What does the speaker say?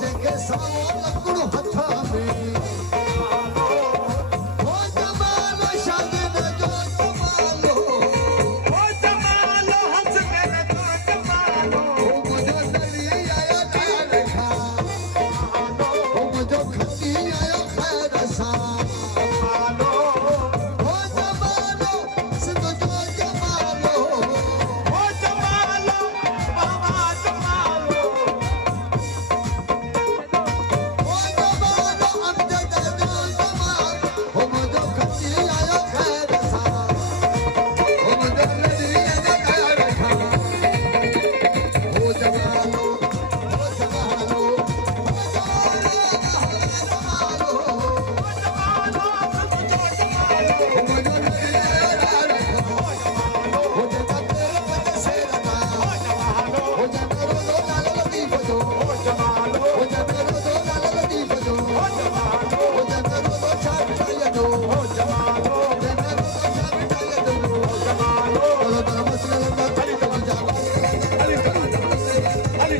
जेके Sao लकड़ो हथा में हो जमालो शागिर्द जो जमालो हो जमालो हंसने लॻो जमालो हो मुंहिंजो नड़ी आयो ख़ैर खां हो मुंहिंजो खती आयो ख़ैर सां जमालो हो जमालो सिंध जो जमालो हो जमालो बाबा जमालो हो जमालो अमजद जो जमालो हो मुंहिंजो खती आयो ख़ैर सां हो मुंहिंजो नड़ी आयो ख़ैर खां हो जमालो हो जमालो अली